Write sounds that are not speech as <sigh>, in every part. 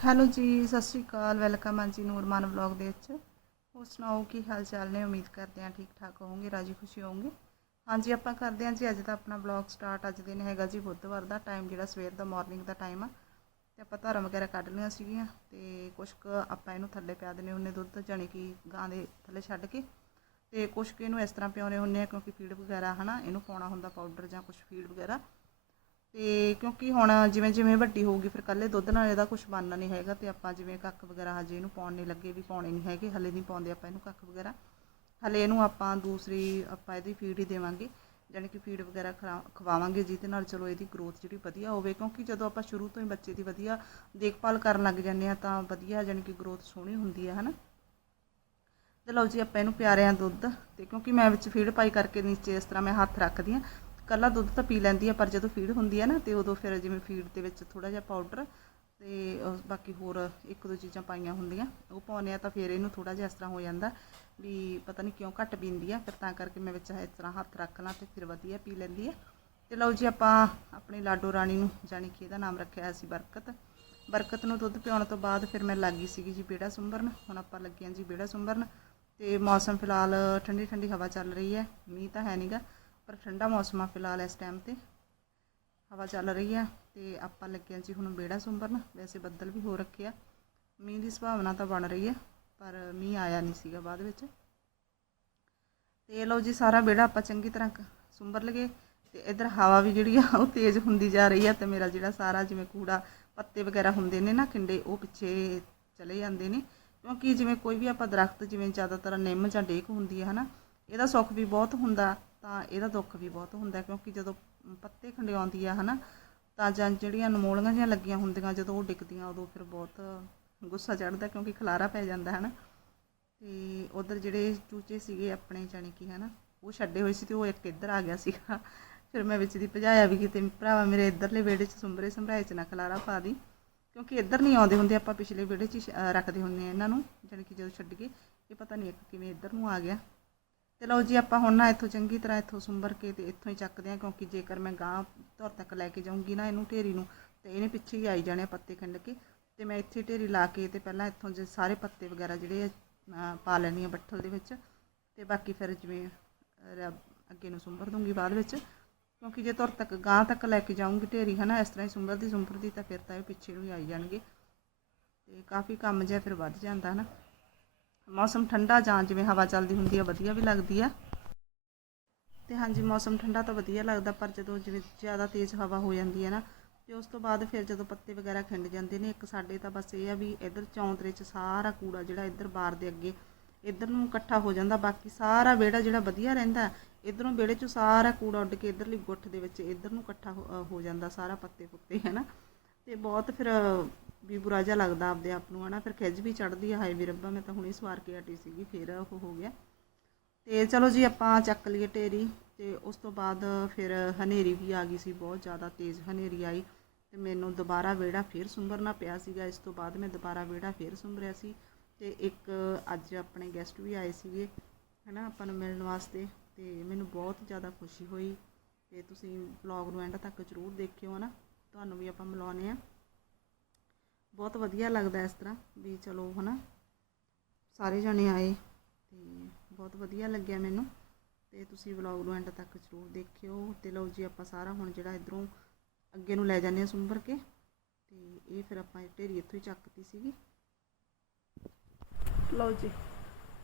Hello ਜੀ, ਸਤਿ ਸ਼੍ਰੀ ਅਕਾਲ, welcome ਆ ਜੀ ਨੂਰਮਾਨ ਵਲੌਗ ਦੇ ਵਿੱਚ। ਹੋਰ ਸੁਣਾਓ, ਕੀ ਹਾਲ ਚਾਲ ਨੇ? ਉਮੀਦ ਕਰਦੇ ਹਾਂ ਠੀਕ ਠਾਕ ਹੋਵੋਗੇ, ਰਾਜੀ ਖੁਸ਼ੀ ਹੋਵੋਗੇ। ਹਾਂਜੀ, ਆਪਾਂ ਕਰਦੇ ਹਾਂ ਜੀ, ਅੱਜ ਦਾ ਆਪਣਾ ਵਲੌਗ ਸਟਾਰਟ ਅੱਜ ਦਿਨ ਹੈਗਾ ਜੀ ਬੁੱਧਵਾਰ ਦਾ ਟਾਈਮ ਜਿਹੜਾ ਸਵੇਰ ਦਾ ਮਾਰਨਿੰਗ ਦਾ ਟਾਈਮ ਆ। ਤੇ ਆਪਾਂ ਧਾਰਾਂ ਵਗੈਰਾ ਕੱਢ ਲਈਆਂ ਸੀਗੀਆਂ ਤੇ ਕੁਛ ਕੁ ਆਪਾਂ ਇਹਨੂੰ ਥੱਲੇ ਪਿਆ ਦਿੰਦੇ ਹੁੰਨੇ ਦੁੱਧ, ਜਾਣੀ ਕਿ ਗਾਂ ਦੇ ਥੱਲੇ ਛੱਡ ਕੇ। ਤੇ ਕੁਛ ਕੁ ਇਹਨੂੰ ਇਸ ਤਰ੍ਹਾਂ ਪਿਆਉਣੇ ਹੁੰਨੇ ਆ ਕਿਉਂਕਿ ਫੀਡ ਵਗੈਰਾ ਹਨਾ, ਇਹਨੂੰ ਪਾਉਣਾ ਹੁੰਦਾ ਪਾਊਡਰ ਜਾਂ ਕੁਛ ਫੀਡ ਵਗੈਰਾ। ਤੇ ਕਿਉਂਕਿ ਹੁਣ ਜਿਵੇਂ ਜਿਵੇਂ ਵੱਡੀ ਹੋਊਗੀ, ਫਿਰ ਕੱਲੇ ਦੁੱਧ ਨਾਲ ਇਹਦਾ ਕੁਝ ਬਣਨਾ ਨਹੀਂ ਹੈਗਾ ਤੇ ਆਪਾਂ ਜਿਵੇਂ ਕੱਖ ਵਗੈਰਾ ਹਜੇ ਇਹਨੂੰ ਪਾਉਣ ਨਹੀਂ ਲੱਗੇ ਵੀ ਪਾਉਣੇ ਨਹੀਂ ਹੈਗੇ, ਹਲੇ ਨਹੀਂ ਪਾਉਂਦੇ ਆਪਾਂ ਇਹਨੂੰ ਕੱਖ ਵਗੈਰਾ। ਹਲੇ ਇਹਨੂੰ ਆਪਾਂ ਦੂਸਰੀ, ਆਪਾਂ ਇਹਦੀ ਫੀਡ ਹੀ ਦੇਵਾਂਗੇ ਯਾਨੀ ਕਿ ਫੀਡ ਵਗੈਰਾ ਖਰਾ- ਖਵਾਵਾਂਗੇ ਜਿਹਦੇ ਨਾਲ ਚਲੋ ਇਹਦੀ ਗਰੋਥ ਜਿਹੜੀ ਵਧੀਆ ਹੋਵੇ, ਕਿਉਂਕਿ ਜਦੋਂ ਆਪਾਂ ਸ਼ੁਰੂ ਤੋਂ ਹੀ ਬੱਚੇ ਦੀ ਵਧੀਆ ਦੇਖਭਾਲ ਕਰਨ ਲੱਗ ਜਾਂਦੇ ਆ ਤਾਂ ਵਧੀਆ ਯਾਨੀ ਕਿ ਗਰੋਥ ਸੋਹਣੀ ਹੁੰਦੀ ਹੈ, ਹਨਾ? ਤੇ ਲਓ ਜੀ, ਆਪਾਂ ਇਹਨੂੰ ਪਿਆਰਿਆਂ ਦੁੱਧ, ਤੇ ਕਿਉਂਕਿ ਮੈਂ ਵਿੱਚ ਫੀਡ ਪਾਈ ਕਰਕੇ ਨੀਚੇ ਇਸ ਤਰ੍ਹਾਂ ਮੈਂ ਹੱਥ ਰੱਖਦੀ ਆ ਕੱਲਾ ਦੁੱਧ ਤਾਂ ਪੀ ਲੈਂਦੀ ਆ, ਪਰ ਜਦੋਂ ਫੀਡ ਹੁੰਦੀ ਆ ਨਾ, ਤੇ ਉਦੋਂ ਫਿਰ ਜਿਵੇਂ ਫੀਡ ਦੇ ਵਿੱਚ ਥੋੜਾ ਜਿਹਾ ਪਾਊਡਰ ਤੇ ਬਾਕੀ ਹੋਰ ਇੱਕ ਦੋ ਚੀਜ਼ਾਂ ਪਾਈਆਂ ਹੁੰਦੀਆਂ, ਉਹ ਪਾਉਂਦੇ ਆ ਤਾਂ ਫਿਰ ਇਹਨੂੰ ਥੋੜਾ ਜਿਹਾ ਇਸ ਤਰ੍ਹਾਂ ਹੋ ਜਾਂਦਾ ਵੀ ਪਤਾ ਨਹੀਂ ਕਿਉਂ ਘੱਟ ਪੀਂਦੀ ਆ, ਫਿਰ ਤਾਂ ਕਰਕੇ ਮੈਂ ਵਿੱਚ ਇਸ ਤਰ੍ਹਾਂ ਹੱਥ ਰੱਖ ਲਾਂ ਤੇ ਫਿਰ ਵਧੀਆ ਪੀ ਲੈਂਦੀ ਆ। ਤੇ ਲਓ ਜੀ ਆਪਾਂ ਆਪਣੀ ਲਾਡੋ ਰਾਣੀ ਨੂੰ, ਜਾਣੀ ਕਿ ਇਹਦਾ ਨਾਮ ਰੱਖਿਆ ਹੋਇਆ ਸੀ ਬਰਕਤ। ਬਰਕਤ ਨੂੰ ਦੁੱਧ ਪਿਆਉਣ ਤੋਂ ਬਾਅਦ ਫਿਰ ਮੈਂ ਲੱਗੀ ਸੀਗੀ ਜੀ ਬੇੜਾ ਸੁੰਬਰਨ, ਹੁਣ ਆਪਾਂ ਲੱਗੇ ਹਾਂ ਜੀ ਬੇੜਾ ਸੁੰਬਰਨ। ਤੇ ਮੌਸਮ ਫਿਲਹਾਲ ਠੰਡੀ ਠੰਡੀ ਹਵਾ ਚੱਲ ਰਹੀ ਹੈ, ਮੀਂਹ ਤਾਂ ਹੈ ਨਹੀਂਗਾ ਪਰ ਠੰਡਾ ਮੌਸਮ ਆ ਫਿਲਹਾਲ ਇਸ ਟਾਈਮ ਤੇ। ਹਵਾ ਚੱਲ ਰਹੀ ਆ ਤੇ ਆਪਾਂ ਲੱਗੇ ਹਾਂ ਜੀ ਹੁਣ ਬੇੜਾ ਸੁੰਬਰਨ ਵੈਸੇ ਬੱਦਲ ਵੀ ਹੋ ਰੱਖਿਆ ਮੀਂਹ ਦੀ ਸੰਭਾਵਨਾ ਤਾਂ ਬਣ ਰਹੀ ਹੈ ਪਰ ਮੀਂਹ ਆਇਆ ਨਹੀਂ ਸੀਗਾ ਬਾਅਦ ਵਿੱਚ। ਤੇ ਲਓ ਜੀ ਸਾਰਾ ਬੇੜਾ ਆਪਾਂ ਚੰਗੀ ਤਰ੍ਹਾਂ ਸੁੰਬਰ ਲਗੇ ਤੇ ਇਧਰ ਹਵਾ ਵੀ ਜਿਹੜੀ ਆ ਉਹ ਤੇਜ਼ ਹੁੰਦੀ ਜਾ ਰਹੀ ਆ ਤੇ ਮੇਰਾ ਜਿਹੜਾ ਸਾਰਾ ਜਿਵੇਂ ਕੂੜਾ ਪੱਤੇ ਵਗੈਰਾ ਹੁੰਦੇ ਨੇ ਨਾ ਕਿੰਡੇ ਉਹ ਪਿੱਛੇ ਚਲੇ ਜਾਂਦੇ ਨੇ। ਕਿਉਂਕਿ ਜਿਵੇਂ ਕੋਈ ਵੀ ਆਪਾਂ ਦਰਖਤ ਜਿਵੇਂ ਜ਼ਿਆਦਾਤਰ ਨਿੰਮ ਜਾਂ ਡੇਕ ਹੁੰਦੀ ਹੈ ਹਨਾ, ਇਹਦਾ ਸੁੱਖ ਵੀ ਬਹੁਤ ਹੁੰਦਾ। ਤਾਂ ਇਹਦਾ ਦੁੱਖ ਵੀ ਬਹੁਤ ਹੁੰਦਾ ਕਿਉਂਕਿ ਜਦੋਂ ਪੱਤੇ ਖੰਡਿਆਉਂਦੀ ਆ, ਹਨਾ, ਤਾਂ ਜਾਂ, ਜਿਹੜੀਆਂ ਅਨਮੋਲੀਆਂ ਜਿਹੀਆਂ ਲੱਗੀਆਂ ਹੁੰਦੀਆਂ, ਜਦੋਂ ਉਹ ਡਿੱਗਦੀਆਂ, ਉਦੋਂ ਫਿਰ ਬਹੁਤ ਗੁੱਸਾ ਚੜ੍ਹਦਾ ਕਿਉਂਕਿ ਖਲਾਰਾ ਪੈ ਜਾਂਦਾ, ਹਨਾ। ਤੇ ਉਧਰ ਜਿਹੜੇ ਚੂਚੇ ਸੀਗੇ ਆਪਣੇ, ਜਾਣੀ ਕਿ, ਹਨਾ, ਉਹ ਛੱਡੇ ਹੋਏ ਸੀ ਤੇ ਉਹ ਇੱਕ ਇੱਧਰ ਆ ਗਿਆ ਸੀਗਾ। ਫਿਰ ਮੈਂ ਵਿੱਚ ਦੀ ਭਜਾਇਆ ਵੀ ਕਿਤੇ, ਭਰਾਵਾ ਮੇਰੇ ਇੱਧਰਲੇ ਵਿਹੜੇ 'ਚ ਸੁੰਬਰੇ ਸੰਭਰਾਏ 'ਚ ਨਾ ਖਲਾਰਾ ਪਾ ਦੀ, ਕਿਉਂਕਿ ਇੱਧਰ ਨਹੀਂ ਆਉਂਦੇ ਹੁੰਦੇ, ਆਪਾਂ ਪਿਛਲੇ ਵਿਹੜੇ 'ਚ ਹੀ ਰੱਖਦੇ ਹੁੰਦੇ ਆ ਇਹਨਾਂ ਨੂੰ, ਜਾਣੀ ਕਿ ਜਦੋਂ ਛੱਡ ਗਏ, ਇਹ ਪਤਾ ਨਹੀਂ ਇੱਕ ਕਿਵੇਂ ਇੱਧਰ ਨੂੰ ਆ ਗਿਆ। ਤੇ ਲਓ ਜੀ ਆਪਾਂ ਹੁਣ ਨਾ ਇੱਥੋਂ ਚੰਗੀ ਤਰ੍ਹਾਂ ਇੱਥੋਂ ਸੁੰਬਰ ਕੇ ਤੇ ਇੱਥੋਂ ਹੀ ਚੱਕਦੇ ਆ ਕਿਉਂਕਿ ਜੇਕਰ ਮੈਂ ਗਾਂ ਧੁਰ ਤੱਕ ਲੈ ਕੇ ਜਾਊਂਗੀ ਨਾ ਇਹਨੂੰ ਢੇਰੀ ਨੂੰ ਤੇ ਇਹਨੇ ਪਿੱਛੇ ਹੀ ਆਈ ਜਾਣੇ ਆ ਪੱਤੇ ਖੰਡ ਕੇ। ਤੇ ਮੈਂ ਇੱਥੇ ਢੇਰੀ ਲਾ ਕੇ ਤੇ ਪਹਿਲਾਂ ਇੱਥੋਂ ਜੇ ਸਾਰੇ ਪੱਤੇ ਵਗੈਰਾ ਜਿਹੜੇ ਆ, ਪਾ ਲੈਣੀ ਆ ਬੱਠਲ ਦੇ ਵਿੱਚ। ਤੇ ਬਾਕੀ ਫਿਰ ਜਿਵੇਂ ਅਹ, ਅੱਗੇ ਨੂੰ ਸੁੰਬਰ ਦੂੰਗੀ ਬਾਅਦ ਵਿੱਚ। ਕਿਉਂਕਿ ਜੇ ਤੁਰ ਤੱਕ ਗਾਂ ਤੱਕ ਲੈ ਕੇ ਜਾਊਂਗੀ ਢੇਰੀ ਹਨਾ ਇਸ ਤਰ੍ਹਾਂ ਹੀ ਸੁੰਬਰਦੀ ਸੁੰਬਰਦੀ ਤਾਂ ਫਿਰ ਤਾਂ ਇਹ ਪਿੱਛੇ ਨੂੰ ਹੀ ਆਈ ਜਾਣਗੇ। ਤੇ ਕਾਫੀ ਕੰਮ ਜਿਹਾ ਫਿਰ ਵੱਧ ਜਾਂਦਾ ਹਨਾ। ਮੌਸਮ ਠੰਡਾ ਜਾਂ ਜਿਵੇਂ ਹਵਾ ਚੱਲਦੀ ਹੁੰਦੀ ਆ, ਵਧੀਆ ਵੀ ਲੱਗਦੀ ਆ। ਤੇ ਹਾਂਜੀ, ਮੌਸਮ ਠੰਡਾ ਤਾਂ ਵਧੀਆ ਲੱਗਦਾ, ਪਰ ਜਦੋਂ ਜਿਵੇਂ ਜ਼ਿਆਦਾ ਤੇਜ਼ ਹਵਾ ਹੋ ਜਾਂਦੀ ਹੈ ਨਾ, ਤੇ ਉਸ ਤੋਂ ਬਾਅਦ ਫਿਰ ਜਦੋਂ ਪੱਤੇ ਵਗੈਰਾ ਖਿੰਡ ਜਾਂਦੇ ਨੇ, ਇੱਕ ਸਾਡੇ ਤਾਂ ਬਸ ਇਹ ਆ ਵੀ ਇੱਧਰ ਚੌਂਤਰੇ 'ਚ ਸਾਰਾ ਕੂੜਾ ਜਿਹੜਾ ਇੱਧਰ ਬਾਰ ਦੇ ਅੱਗੇ, ਇੱਧਰ ਨੂੰ ਇਕੱਠਾ ਹੋ ਜਾਂਦਾ, ਬਾਕੀ ਸਾਰਾ ਵਿਹੜਾ ਜਿਹੜਾ ਵਧੀਆ ਰਹਿੰਦਾ, ਇਧਰੋਂ ਵਿਹੜੇ 'ਚੋਂ ਸਾਰਾ ਕੂੜਾ ਉੱਡ ਕੇ ਇਧਰਲੀ ਗੁੱਠ ਦੇ ਵਿੱਚ ਇਧਰ ਨੂੰ ਇਕੱਠਾ ਹੋ- ਹੋ ਜਾਂਦਾ, ਸਾਰਾ ਪੱਤੇ ਪੁੱਤੇ ਹੈ ਨਾ ਤੇ ਬਹੁਤ ਫਿਰ ਵੀ ਬੁਰਾ ਜਿਹਾ ਲੱਗਦਾ ਆਪਦੇ ਆਪ ਨੂੰ, ਹਨਾ। ਫਿਰ ਖਿੱਚ ਵੀ ਚੜਦੀ ਆ, ਹਾਏ ਵੀ ਰੱਬਾ ਮੈਂ ਤਾਂ ਹੁਣੇ ਸਵਾਰ ਕੇ ਹਟੀ ਸੀਗੀ, ਫਿਰ ਉਹ ਹੋ ਗਿਆ। ਤੇ ਚਲੋ ਜੀ, ਆਪਾਂ ਚੱਕ ਲਈਏ ਢੇਰੀ, ਤੇ ਉਸ ਤੋਂ ਬਾਅਦ ਫਿਰ ਹਨੇਰੀ ਵੀ ਆ ਗਈ ਸੀ, ਬਹੁਤ ਜ਼ਿਆਦਾ ਤੇਜ਼ ਹਨੇਰੀ ਆਈ। ਤੇ ਮੈਨੂੰ ਦੁਬਾਰਾ ਵਿਹੜਾ ਫੇਰ ਸੁੰਬਰਨਾ ਪਿਆ ਸੀਗਾ। ਇਸ ਤੋਂ ਬਾਅਦ ਮੈਂ ਦੁਬਾਰਾ ਵਿਹੜਾ ਫੇਰ ਸੁੰਬਰਿਆ ਸੀ। ਤੇ ਇੱਕ ਅੱਜ ਆਪਣੇ ਗੈਸਟ ਵੀ ਆਏ ਸੀਗੇ, ਹਨਾ, ਆਪਾਂ ਨੂੰ ਮਿਲਣ ਵਾਸਤੇ। ਤੇ ਮੈਨੂੰ ਬਹੁਤ ਜ਼ਿਆਦਾ ਖੁਸ਼ੀ ਹੋਈ। ਤੇ ਤੁਸੀਂ ਵਲੌਗ ਨੂੰ ਐਂਡ ਤੱਕ ਜ਼ਰੂਰ ਦੇਖਿਓ, ਹਨਾ। ਤੁਹਾਨੂੰ ਵੀ ਆਪਾਂ ਮਿਲਾਉਂਦੇ ਆ ਬਹੁਤ ਵਧੀਆ ਲੱਗਦਾ ਇਸ ਤਰ੍ਹਾਂ ਵੀ ਚਲੋ ਹਨਾ, ਸਾਰੇ ਜਣੇ ਆਏ ਤੇ ਬਹੁਤ ਵਧੀਆ ਲੱਗਿਆ ਮੈਨੂੰ ਤੇ ਤੁਸੀਂ ਵਲੌਗ ਨੂੰ ਐਂਡ ਤੱਕ ਜ਼ਰੂਰ ਦੇਖਿਓ ਤੇ ਲਓ ਜੀ ਆਪਾਂ ਸਾਰਾ ਹੁਣ ਜਿਹੜਾ ਇਧਰੋਂ ਅੱਗੇ ਨੂੰ ਲੈ ਜਾਂਦੇ ਹਾਂ ਸੁੰਬਰ ਕੇ ਤੇ ਇਹ ਫਿਰ ਆਪਾਂ ਢੇਰੀ ਇੱਥੋਂ ਹੀ ਚੱਕਤੀ ਸੀਗੀ। ਲਓ ਜੀ,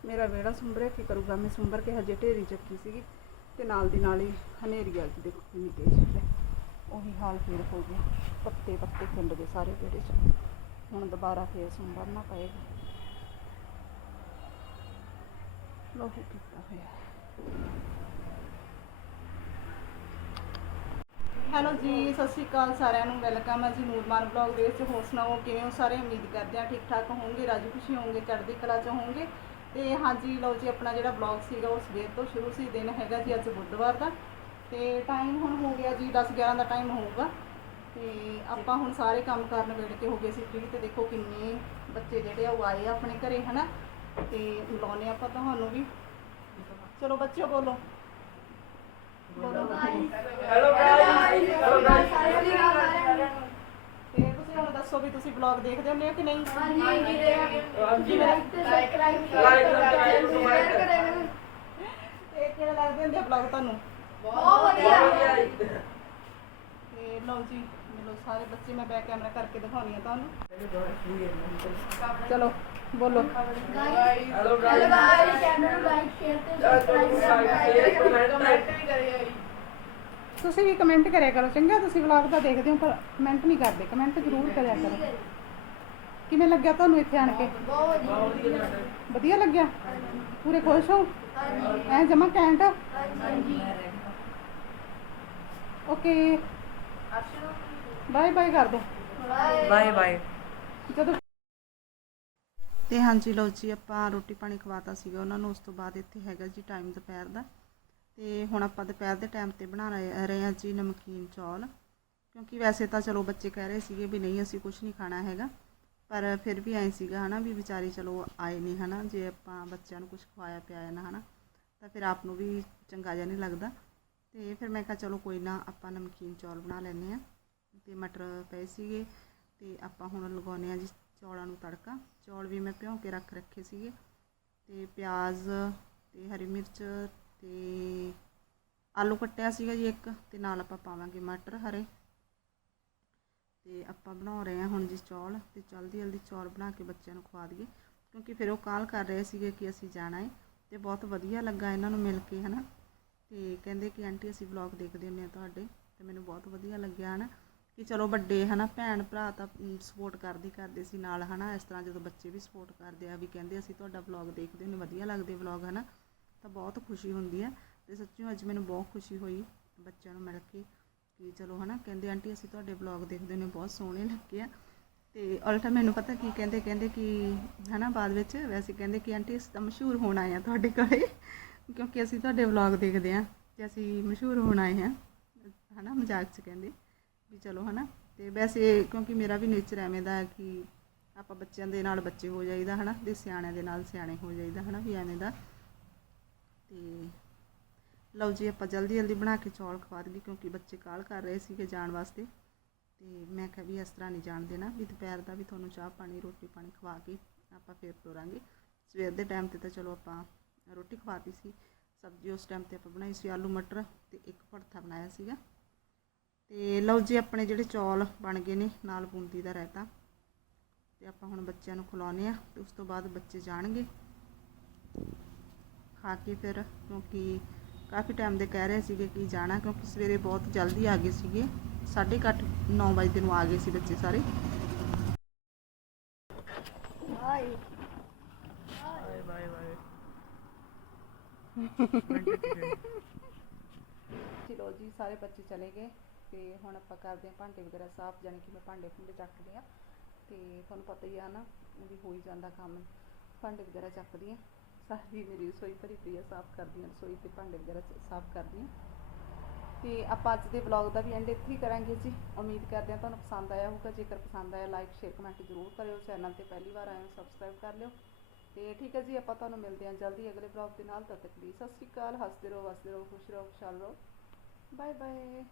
ਮੇਰਾ ਵਿਹੜਾ ਸੁੰਬਰਿਆ ਕੀ ਕਰੂਗਾ ਮੈਂ? ਸੁੰਬਰ ਕੇ ਹਜੇ ਢੇਰੀ ਚੱਕੀ ਸੀਗੀ ਤੇ ਨਾਲ ਦੀ ਨਾਲ ਹੀ ਹਨੇਰੀ ਆ ਗਈ, ਦੇਖੋ ਕਿੰਨੀ ਤੇਜ਼ ਹੈ। ਉਹੀ ਹਾਲ ਫੇਰ ਹੋ ਗਿਆ ਪੱਤੇ ਪੱਤੇ ਖਿੰਡ ਗਏ ਸਾਰੇ ਵਿਹੜੇ 'ਚ। ਹੁਣ ਦੁਬਾਰਾ ਫੇਰ ਸੁੰਬਰਨਾ ਪਏਗਾ। ਲੋਹੂ ਕੀਤਾ ਹੋਇਆ। ਹੈਲੋ ਜੀ, ਸਤਿ ਸ਼੍ਰੀ ਅਕਾਲ ਸਾਰਿਆਂ ਨੂੰ। ਵੈਲਕਮ ਹੈ ਜੀ ਨੂਰਮਾਨ ਬਲੌਗ ਦੇ ਵਿੱਚ। ਹੋਰ ਸੁਣਾਓ, ਕਿਵੇਂ ਹੋ ਸਾਰੇ? ਉਮੀਦ ਕਰਦੇ ਆ ਠੀਕ ਠਾਕ ਹੋਵੋਗੇ, ਰਾਜੀ ਖੁਸ਼ੀ ਹੋਵੋਗੇ, ਚੜ੍ਹਦੀ ਕਲਾ ਚ ਹੋਵੋਗੇ। ਤੇ ਹਾਂਜੀ, ਲਓ ਜੀ, ਆਪਣਾ ਜਿਹੜਾ ਬਲੌਗ ਸੀਗਾ ਉਹ ਸਵੇਰ ਤੋਂ ਸ਼ੁਰੂ ਸੀ। ਦਿਨ ਹੈਗਾ ਜੀ ਅੱਜ ਬੁੱਧਵਾਰ ਦਾ। ਤੇ ਟਾਈਮ ਹੁਣ ਹੋ ਗਿਆ ਜੀ 10 11 ਦਾ ਟਾਈਮ ਹੋਊਗਾ। ਤੇ ਆਪਾਂ ਹੁਣ ਸਾਰੇ ਕੰਮ ਕਰਨ ਵੇੜ ਕੇ ਹੋ ਗਏ ਸੀ ਫ੍ਰੀ ਤੇ ਦੇਖੋ ਕਿੰਨੇ ਬੱਚੇ ਜਿਹੜੇ ਆ ਉਹ ਆਏ ਆ ਆਪਣੇ ਘਰੇ ਹਨਾ? ਤੇ ਬੁਲਾਉਣੇ ਆਪਾਂ ਤੁਹਾਨੂੰ ਵੀ। ਚਲੋ ਬੱਚਿਓ ਬੋਲੋ। ਬੋਲੋ ਹੈਲੋ ਗਾਇਸ ਹੈਲੋ ਗਾਇਸ ਤੇ ਤੁਸੀਂ ਹੁਣ ਦੱਸੋ ਵੀ ਤੁਸੀਂ ਵਲੌਗ ਦੇਖਦੇ ਹੁੰਦੇ ਹੋ ਕਿ ਨਹੀਂ? ਹਾਂਜੀ ਹਾਂਜੀ ਲਾਈਕ ਲਾਈਕ ਤੇ ਕਿਹੜੇ ਲੱਗਦੇ ਹੁੰਦੇ ਵਲੌਗ ਤੁਹਾਨੂੰ? ਬਹੁਤ ਵਧੀਆ। ਤੇ ਲਓ ਜੀ। ਮਿਲੋ ਸਾਰੇ ਬੱਚੇ ਮੈਂ ਬੈਕ ਕੈਮਰਾ ਕਰਕੇ ਦਿਖਾਉਣੀ ਆ ਤੁਹਾਨੂੰ। ਚਲੋ ਬੋਲੋ। ਹੈਲੋ ਗਾਇਸ ਚੈਨਲ ਨੂੰ ਲਾਈਕ ਸ਼ੇਅਰ ਤੇ ਸਬਸਕ੍ਰਾਈਬ ਤੁਸੀਂ ਵੀ ਕਮੈਂਟ ਕਰਿਆ ਕਰੋ। ਚੰਗਾ ਤੁਸੀਂ ਵਲੌਗ ਤਾਂ ਦੇਖਦੇ ਹੋ ਪਰ ਕਮੈਂਟ ਨਹੀਂ ਕਰਦੇ। ਕਮੈਂਟ ਜ਼ਰੂਰ ਕਰਿਆ ਕਰੋ। ਕਿਵੇਂ ਲੱਗਿਆ ਤੁਹਾਨੂੰ ਇੱਥੇ ਆਣ ਕੇ? ਬਹੁਤ ਵਧੀਆ। ਵਧੀਆ ਲੱਗਿਆ। ਪੂਰੇ ਖੁਸ਼ ਹੋ? ਹਾਂਜੀ। ਐ ਜਮਾ ਕੈਂਟ ਹਾਂਜੀ। ਓਕੇ ਬਾਏ ਬਾਏ ਕਰ ਦੋ। Bye bye. ਜਦੋਂ ਤੇ ਹਾਂਜੀ ਲਓ ਜੀ ਆਪਾਂ ਰੋਟੀ ਪਾਣੀ ਖਵਾਤਾ ਸੀਗਾ ਉਹਨਾਂ ਨੂੰ ਉਸ ਤੋਂ ਬਾਅਦ ਇੱਥੇ ਹੈਗਾ ਜੀ ਟਾਈਮ ਦੁਪਹਿਰ ਦਾ। ਤੇ ਹੁਣ ਆਪਾਂ ਦੁਪਹਿਰ ਦੇ ਟਾਈਮ ਤੇ ਬਣਾ ਰਹੇ ਰਹੇ ਹਾਂ ਜੀ ਨਮਕੀਨ ਚੌਲ। ਕਿਉਂਕਿ ਵੈਸੇ ਤਾਂ ਚਲੋ ਬੱਚੇ ਕਹਿ ਰਹੇ ਸੀਗੇ ਵੀ ਨਹੀਂ ਅਸੀਂ ਕੁਝ ਨਹੀਂ ਖਾਣਾ ਹੈਗਾ। ਪਰ ਫਿਰ ਵੀ ਐਂ ਸੀਗਾ ਹਨਾ ਵੀ ਵਿਚਾਰੀ ਚਲੋ ਆਏ ਨਹੀਂ ਹਨਾ ਜੇ ਆਪਾਂ ਬੱਚਿਆਂ ਨੂੰ ਕੁਝ ਖਵਾਇਆ ਪਿਆਇਆ ਨਾ ਹਨਾ ਤਾਂ ਫਿਰ ਆਪ ਨੂੰ ਵੀ ਚੰਗਾ ਜਿਹਾ ਨਹੀਂ ਲੱਗਦਾ। ਤੇ ਫਿਰ ਮੈਂ ਕਿਹਾ ਚਲੋ ਕੋਈ ਨਾ ਆਪਾਂ ਨਮਕੀਨ ਚੌਲ ਬਣਾ ਲੈਂਦੇ ਆ ਤੇ ਮਟਰ ਪਏ ਸੀਗੇ ਤੇ ਆਪਾਂ ਹੁਣ ਲਗਾਉਂਦੇ ਆ ਜੀ ਚੌਲਾਂ ਨੂੰ ਤੜਕਾ। ਚੌਲ ਵੀ ਮੈਂ ਭਿਉਂ ਕੇ ਰੱਖ ਰੱਖੇ ਸੀਗੇ ਤੇ ਪਿਆਜ਼ ਤੇ ਹਰੀ ਮਿਰਚ ਤੇ ਆਲੂ ਕੱਟਿਆ ਸੀਗਾ ਜੀ ਇੱਕ ਤੇ ਨਾਲ ਆਪਾਂ ਪਾਵਾਂਗੇ ਮਟਰ ਹਰੇ। ਤੇ ਆਪਾਂ ਬਣਾ ਰਹੇ ਹਾਂ ਹੁਣ ਜੀ ਚੌਲ ਤੇ ਜਲਦੀ ਜਲਦੀ ਚੌਲ ਬਣਾ ਕੇ ਬੱਚਿਆਂ ਨੂੰ ਖਵਾ ਦਈਏ ਕਿਉਂਕਿ ਫਿਰ ਉਹ ਕਾਲ ਕਰ ਰਹੇ ਸੀਗੇ ਕਿ ਅਸੀਂ ਜਾਣਾ ਹੈ ਤੇ ਬਹੁਤ ਵਧੀਆ ਲੱਗਾ ਇਹਨਾਂ ਨੂੰ ਮਿਲ ਕੇ, ਹਨਾ। ਤੇ ਕਹਿੰਦੇ ਕਿ ਆਂਟੀ ਅਸੀਂ ਵਲੌਗ ਦੇਖਦੇ ਹੁੰਦੇ ਆ ਤੁਹਾਡੇ ਤੇ ਮੈਨੂੰ ਬਹੁਤ ਵਧੀਆ ਲੱਗਿਆ, ਹਨਾ। ਕਿ ਚਲੋ ਵੱਡੇ ਹਨਾ, ਭੈਣ ਭਰਾ ਤਾਂ ਸਪੋਰਟ ਕਰਦੇ ਕਰਦੇ ਸੀ ਨਾਲ ਹਨਾ, ਇਸ ਤਰ੍ਹਾਂ ਜਦੋਂ ਬੱਚੇ ਵੀ ਸਪੋਰਟ ਕਰਦੇ ਆ, ਵੀ ਕਹਿੰਦੇ ਅਸੀਂ ਤੁਹਾਡਾ ਵਲੌਗ ਦੇਖਦੇ ਹੁੰਦੇ ਵਧੀਆ ਲੱਗਦੇ ਵਲੌਗ ਹਨਾ, ਤਾਂ ਬਹੁਤ ਖੁਸ਼ੀ ਹੁੰਦੀ ਆ। ਤੇ ਸੱਚੀ ਅੱਜ ਮੈਨੂੰ ਬਹੁਤ ਖੁਸ਼ੀ ਹੋਈ ਬੱਚਿਆਂ ਨੂੰ ਮਿਲ ਕੇ ਕਿ ਚਲੋ ਹਨਾ, ਕਹਿੰਦੇ ਆਂਟੀ ਅਸੀਂ ਤੁਹਾਡੇ ਵਲੌਗ ਦੇਖਦੇ ਨੇ ਬਹੁਤ ਸੋਹਣੇ ਲੱਗੇ ਆ। ਤੇ ਉਲਟਾ ਮੈਨੂੰ ਪਤਾ ਕੀ ਕਹਿੰਦੇ ਕਹਿੰਦੇ ਕਿ ਹਨਾ, ਬਾਅਦ ਵਿੱਚ ਵੈਸੇ ਕਹਿੰਦੇ ਕਿ ਆਂਟੀ ਅਸੀਂ ਤਾਂ ਮਸ਼ਹੂਰ ਹੋਣ ਆਏ ਆ ਤੁਹਾਡੇ ਕੋਲੇ, ਕਿਉਂਕਿ ਅਸੀਂ ਤੁਹਾਡੇ ਵਲੌਗ ਦੇਖਦੇ ਆ ਤੇ ਅਸੀਂ ਮਸ਼ਹੂਰ ਹੋਣ ਆਏ ਆ ਹਨਾ, ਮਜ਼ਾਕ 'ਚ ਕਹਿੰਦੇ। ਵੀ ਚਲੋ ਹਨਾ, ਤੇ ਵੈਸੇ ਕਿਉਂਕਿ ਮੇਰਾ ਵੀ ਨੇਚਰ ਐਵੇਂ ਦਾ ਹੈ ਕਿ ਆਪਾਂ ਬੱਚਿਆਂ ਦੇ ਨਾਲ ਬੱਚੇ ਹੋ ਜਾਈਦਾ ਹਨਾ, ਤੇ ਸਿਆਣਿਆਂ ਦੇ ਨਾਲ ਸਿਆਣੇ ਹੋ ਜਾਈਦਾ ਹਨਾ ਵੀ ਐਵੇਂ ਦਾ। ਤੇ ਲਓ ਜੀ, ਆਪਾਂ ਜਲਦੀ ਜਲਦੀ ਬਣਾ ਕੇ ਚੌਲ ਖਵਾ ਦਈਏ ਕਿਉਂਕਿ ਬੱਚੇ ਕਾਲ ਕਰ ਰਹੇ ਸੀਗੇ ਜਾਣ ਵਾਸਤੇ। ਤੇ ਮੈਂ ਕਿਹਾ ਵੀ ਇਸ ਤਰ੍ਹਾਂ ਨਹੀਂ ਜਾਣ ਦੇਣਾ, ਵੀ ਦੁਪਹਿਰ ਦਾ ਵੀ ਤੁਹਾਨੂੰ ਚਾਹ ਪਾਣੀ, ਰੋਟੀ ਪਾਣੀ ਖਵਾ ਕੇ ਆਪਾਂ ਫੇਰ ਤੋਰਾਂਗੇ। ਸਵੇਰ ਦੇ ਟਾਈਮ ਤੇ ਤਾਂ ਚਲੋ ਆਪਾਂ ਰੋਟੀ ਖਵਾਤੀ ਸੀ, ਸਬਜ਼ੀ ਉਸ ਟਾਈਮ ਤੇ ਆਪਾਂ ਬਣਾਈ ਸੀ ਆਲੂ ਮਟਰ ਤੇ ਇੱਕ ਭੜਥਾ ਬਣਾਇਆ ਸੀਗਾ। ਤੇ ਲਓ ਜੀ ਆਪਣੇ ਜਿਹੜੇ ਚੌਲ ਬਣ ਗਏ ਨੇ ਨਾਲ ਬੂੰਦੀ ਦਾ ਰਾਇਤਾ। ਤੇ ਆਪਾਂ ਹੁਣ ਬੱਚਿਆਂ ਨੂੰ ਖਿਲਾਉਂਦੇ ਆ ਤੇ ਉਸ ਤੋਂ ਬਾਅਦ ਬੱਚੇ ਜਾਣਗੇ। ਖਾ ਕੇ ਫਿਰ ਕਿਉਂਕਿ ਕਾਫੀ ਟਾਈਮ ਦੇ ਕਹਿ ਰਹੇ ਸੀਗੇ ਕਿ ਜਾਣਾ ਕਿਉਂਕਿ ਸਵੇਰੇ ਬਹੁਤ ਜਲਦੀ ਆ ਗਏ ਸੀਗੇ। 8:30 9 ਵਜੇ ਨੂੰ ਆ ਗਏ ਸੀ ਬੱਚੇ ਸਾਰੇ। ਬਾਏ ਬਾਏ <laughs> ਚਲੋ ਜੀ ਸਾਰੇ ਬੱਚੇ ਚਲੇ ਗਏ। ਤੇ ਹੁਣ ਆਪਾਂ ਕਰਦੇ ਹਾਂ ਭਾਂਡੇ ਵਗੈਰਾ ਸਾਫ਼, ਜਾਣੀ ਕਿ ਮੈਂ ਭਾਂਡੇ ਭੁੰਡੇ ਚੱਕਦੀ ਆ ਤੇ ਤੁਹਾਨੂੰ ਪਤਾ ਹੀ ਆ ਨਾ ਵੀ ਹੋ ਹੀ ਜਾਂਦਾ ਕੰਮ। ਭਾਂਡੇ ਵਗੈਰਾ ਚੱਕਦੀ ਆ ਸਾਰੀ ਮੇਰੀ ਰਸੋਈ ਭਰੀ ਪਈ ਆ, ਸਾਫ਼ ਕਰਦੀ ਆ ਰਸੋਈ ਤੇ ਭਾਂਡੇ ਵਗੈਰਾ ਚ- ਸਾਫ਼ ਕਰਦੀ ਆ ਤੇ ਆਪਾਂ ਅੱਜ ਦੇ ਵਲੌਗ ਦਾ ਵੀ ਐਂਡ ਇੱਥੇ ਹੀ ਕਰਾਂਗੇ ਜੀ। ਉਮੀਦ ਕਰਦੇ ਹਾਂ ਤੁਹਾਨੂੰ ਪਸੰਦ ਆਇਆ ਹੋਊਗਾ। ਜੇਕਰ ਪਸੰਦ ਆਇਆ ਲਾਈਕ ਸ਼ੇਅਰ ਕਮੈਂਟ ਜ਼ਰੂਰ ਕਰਿਓ। ਚੈਨਲ ਤੇ ਪਹਿਲੀ ਵਾਰ ਆਏ ਹੋ ਸਬਸਕ੍ਰਾਈਬ ਕਰ ਲਿਓ। ਤੇ ਠੀਕ ਹੈ ਜੀ, ਆਪਾਂ ਤੁਹਾਨੂੰ ਮਿਲਦੇ ਹਾਂ ਜਲਦੀ ਅਗਲੇ ਵਲੌਗ ਦੇ ਨਾਲ। ਤਦ ਤੱਕ ਲਈ ਸਤਿ ਸ਼੍ਰੀ ਅਕਾਲ। ਹੱਸਦੇ ਰਹੋ ਵਸਦੇ ਰਹੋ, ਖੁਸ਼ ਰਹੋ, ਖੁਸ਼ਹਾਲ ਰਹੋ। Bye bye